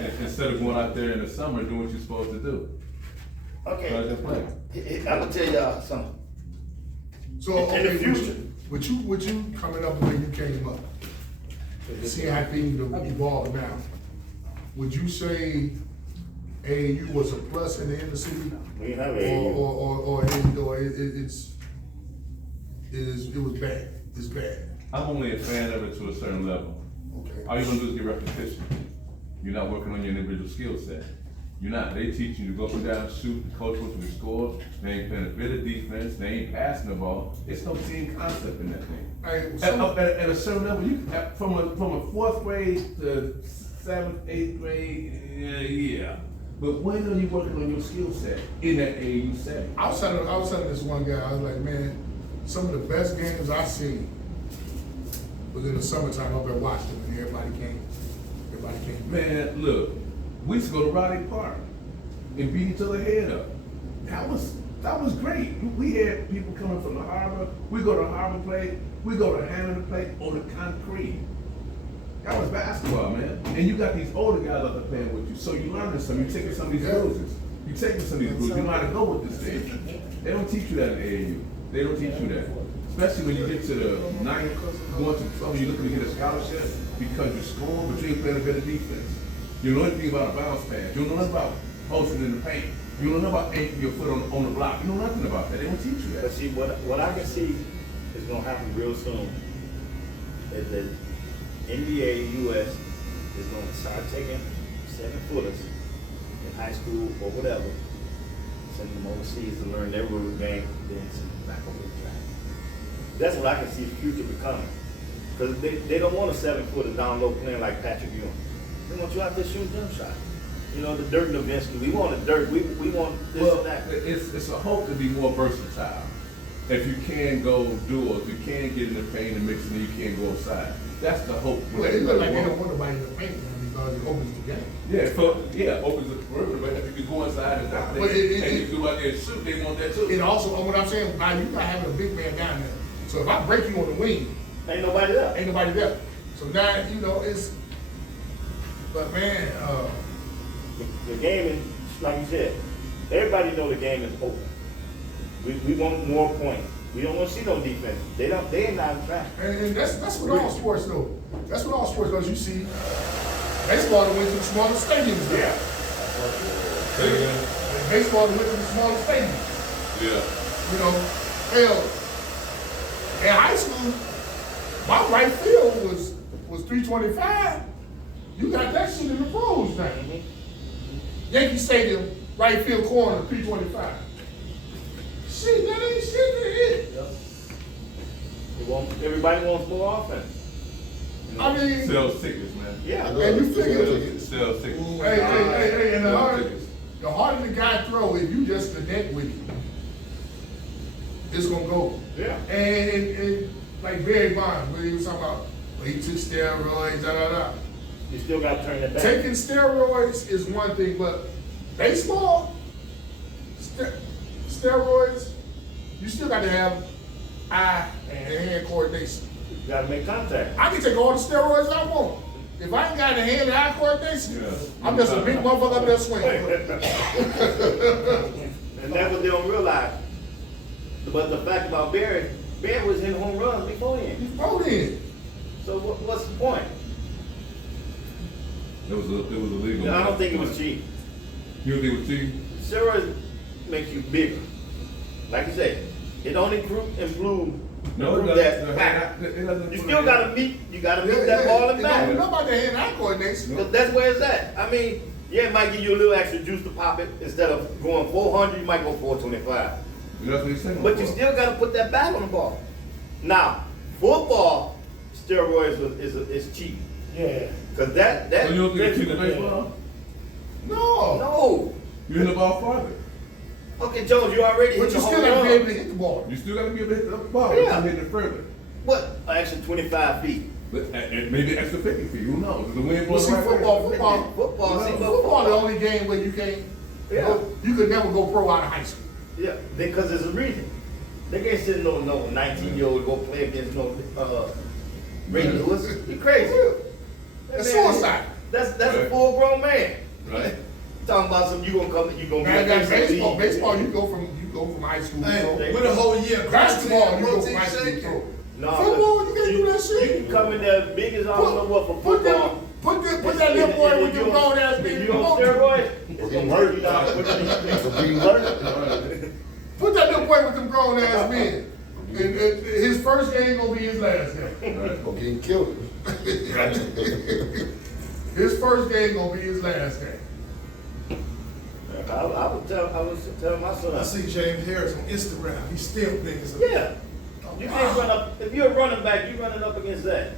Instead of going out there in the summer doing what you're supposed to do. Okay, So I just play. I'm gonna tell y'all something. So, In okay, the future. with you coming up when you came up, and seeing how things have evolved now, would you say AAU was a plus in the inner city? We have Or it was bad, it's bad, I'm only a fan of it to a certain level. okay? All you're gonna do is get repetition. You're not working on your individual skill set. You're not. They teaching you to go up and down, shoot, the coach wants you to score. They ain't playing a bit of defense. They ain't passing the ball. It's no team concept in that thing. Hey, At a certain level, from a fourth grade to seventh, eighth grade, yeah. But when are you working on your skill set in that AAU setting? I was telling this one guy, I was like, man, some of the best games I seen was in the summertime up at Washington, and everybody came. Man, look, we used to go to Raleigh Park and beat each other head up. That was great. We had people coming from the harbor. We go to Harbor Plate. We go to Hammond Plate on the concrete. That was basketball, man. And you got these older guys out there playing with you, so you learning something. You taking some of these bruises. You taking some of these bruises. You know how to go with this thing. They don't teach you that in AAU. They don't teach you that. Especially when you get to the ninth, going to trouble, you're looking to get a scholarship because you score, but you ain't playing a bit of defense. You don't know anything about a bounce pass. You don't know nothing about posting in the paint. You don't know about anchoring your foot on the block. You know nothing about that. They don't teach you But that. see, what I can see is gonna happen real soon is that NBA US is gonna start taking 7-footers in high school or whatever, sending them overseas to learn their rule game, then send them back over the track. That's what I can see the future becoming. Because they don't want a 7-footer down low playing like Patrick Ewing. They want you out there shooting jump shot. You know, the Dirk Nowitzki. We want a Dirk. We want this Well, and that. it's a hope to be more versatile. If you can go duels, you can get in the paint and mix, and you can go outside. That's the hope. Well, it look like they don't want nobody in the paint man, because it opens the game. Opens the perimeter, but if you can go inside and down there, But and you go out there and shoot, they want that too. It also, what I'm saying, by you not having a big man down there. So if I break you on the wing, Ain't nobody there. ain't nobody there. So now, but man, The game is, like you said, everybody know the game is open. We want more points. We don't want to see no defense. They ain't not in track. and that's what all sports do. That's what all sports does. You see, baseball went to the smaller stadiums now. Baseball went to the smaller stadiums. Yeah. Hell, in high school, my right field was 325. You got that shit in the pros now. Yankee Stadium, right field corner, 325. Shit, that ain't shit to hit. Everybody wants more offense. I mean, Sell tickets, man. Yeah. and you figure, Sell tickets. hey, and Sell tickets. the harder the guy throw, if you just connect with him, it's gonna go. Yeah. And like Barry Bonds, when he was talking about, he took steroids, You still got to turn it back. Taking steroids is one thing, but baseball, steroids, you still got to have eye and hand coordination. You got to make contact. I can take all the steroids I want. If I ain't got the hand and eye coordination, I'm just a big motherfucker up there swinging. And that's what they don't realize. But the fact about Barry was hitting home runs before him. Before then. So what's the point? It was illegal. I don't think it was cheap. You don't think it was cheap? Steroids make you bigger. Like you say, it only improve that back. You still gotta meet that ball and back. You know about the hand eye coordination. But that's where it's at. I mean, yeah, it might give you a little extra juice to pop it. Instead of going 400, you might go 425. That's what he's saying. But you still gotta put that back on the ball. Now, football, steroids is cheap. Yeah. Cause that So you don't think it's cheap in baseball? No. You hit the ball farther. Okay, Jones, you already But hit you the still home got to run. be able to hit the ball. You still got to be able to hit the ball. Yeah. You can hit it further. What? Actually, 25 feet. But maybe extra 50 feet. Who knows? The wind Well, blows see, right football, way. football, the only game where you can't, you could never go pro out of high school. Yeah, because there's a reason. They can't send no 19-year-old go play against no Ray Lewis. You crazy? It's suicide. That's a Right. full grown man. Right. Talking about some you gonna come, you gonna Man, be that a baseball. baseball, you go from high school Hey, pro. with a whole year. Basketball, you go protein from high school shake. pro. No, Football, you can't do that You shit. can come in there big as I don't know what for Put football. that little boy with them grown ass If men. you on steroids, it's gonna hurt you down. Put that little boy with them grown ass men. And his first game gonna be his last game. Right. Or getting killed. His first game gonna be his last game. I was telling my I son. see James Harris on Instagram. He's still big as a. Yeah. You can't run up, if you're a running back, you're running up against that.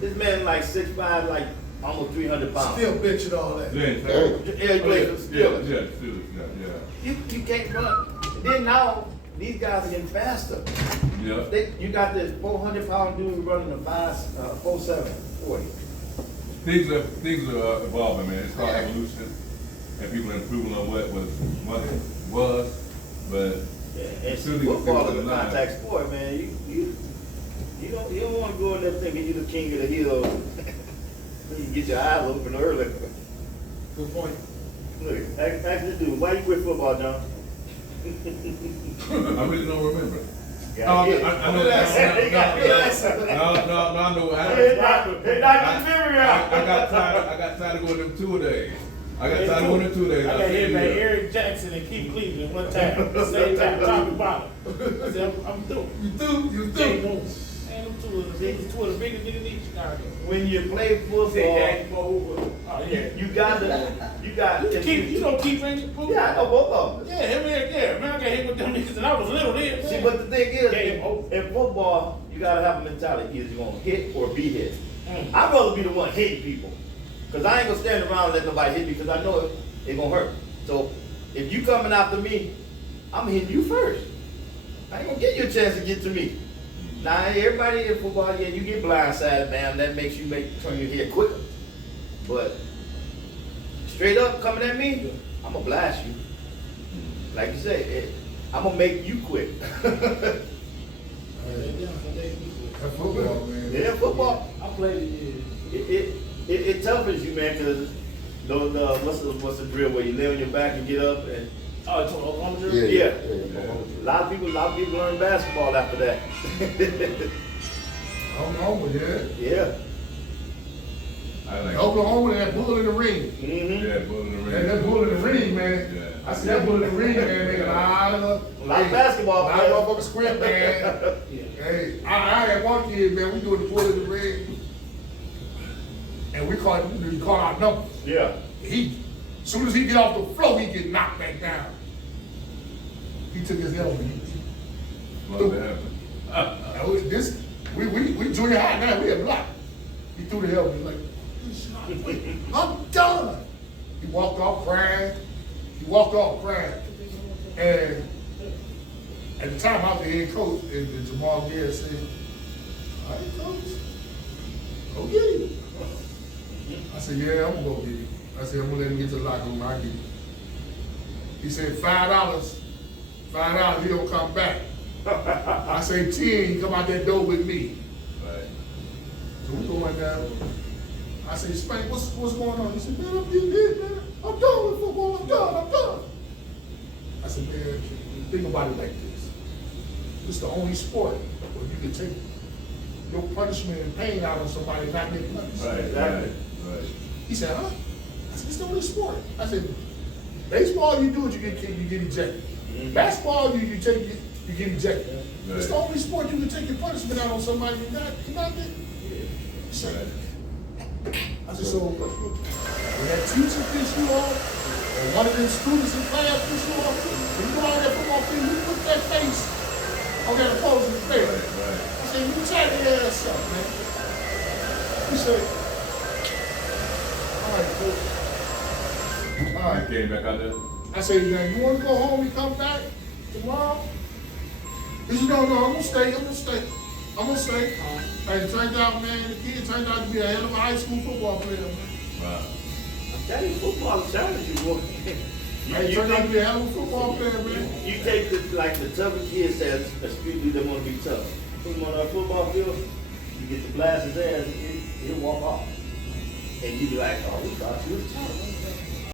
This man like 6'5", like almost 300 pounds. Still benching all that. James, Yeah, he plays for yeah, Steelers. yeah, Steelers, yeah, You can't run. And then now, these guys are getting faster. yeah. You got this 400-pound dude running a 4.7, 40. Things are evolving, man. It's called evolution, and people are improving on what it was, but Yeah, and Still need to football figure is a it out. contact sport, man. You don't want to go in there thinking you're the king of the hill. You get your eyes open early. Good point. Look, ask this dude, why you quit football, John? I really don't remember. Yeah, No, yeah. I know. He got good answer. No, I know. Hey, doctor, memory out. I got tired of going them 2 days. I got tired of going them 2 days. I got said, hit by yeah. Eric Jackson and Keith Cleveland one time. The same time, top and bottom. I said, I'm through. You do, you Jay do. Moon. Man, them two of the biggest niggas in Chicago. When you play football, Oh, yeah. you got. You know Keith Rankin? Yeah, I know both of them. Yeah, him and yeah. Man, I got hit with them niggas and I was little then. See, man. but the thing is, Game over. in football, you gotta have a mentality. Either you're gonna hit or be hit. Mm. I'd rather be the one hitting people. Cause I ain't gonna stand around and let nobody hit me because I know it gonna hurt. So if you coming after me, I'm hitting you first. I ain't gonna give you a chance to get to me. Now everybody in football, yeah, you get blindsided, man. That makes you turn your head quicker. But straight up coming at me, I'm gonna blast you. Like you say, I'm gonna make you quit. That's football, man. Yeah, football. I played it. It toughens you, man, because what's the drill where you lay on your back and get up and Oh, it's on Oklahoma drill? yeah. A lot of people learn basketball after that. Oklahoma, yeah. Yeah. I like Oklahoma, that bull in the ring. Mm-hmm. Yeah, bull in the Man, ring. that bull in the ring, man. Yeah. I see that bull in the ring, man. Make a lot of basketball A lot players. of motherfuckers squint, man. Hey, I had one kid, man. We doing the bull in the ring, and we call our numbers. Yeah. As soon as he get off the floor, he get knocked back down. He took his helmet. What happened? Now, we junior high now. We had block. He threw the helmet. He's like, I'm done. He walked off crying. And at the time, I was the head coach, and Jamal Garrett said, "All right, coach, go get him." I said, "Yeah, I'm gonna go get him." I said, "I'm gonna let him get to the locker room. I'll get him." He said, $5. $5, he don't come back. I say 10, he come out that door with me. Right. So we going down. I say, Spank, what's going on? He said, man, I'm getting hit, man. I'm done with football. I'm done. I said, man, think about it like this. It's the only sport where you can take your punishment and pain out on somebody and not get punished. Right, Exactly. right. He said, huh? I said, it's the only sport. I said, baseball, you do it, you get ejected. Basketball, you get ejected. It's the only sport you can take your punishment out on somebody and not get. He said, I said, so when that teacher piss you off, or one of them students in class piss you off, when you go on that football field, you put that face on that opposing face. Right. I said, you try your ass up, man. He said, all right, coach. All right. You came back out there? I said, now you want to go home and come back tomorrow? He said, no, I'm going to stay. And it turned out, man, the kid turned out to be a hell of a high school football player, man. Wow. I'm telling you, football challenges you, boy. He turned out to be a hell of a football player, man. You take the tougher kids as a street dude that want to be tough. Put him on a football field, you get the blast his ass, he'll walk off. And you be like, oh, we thought you was taller.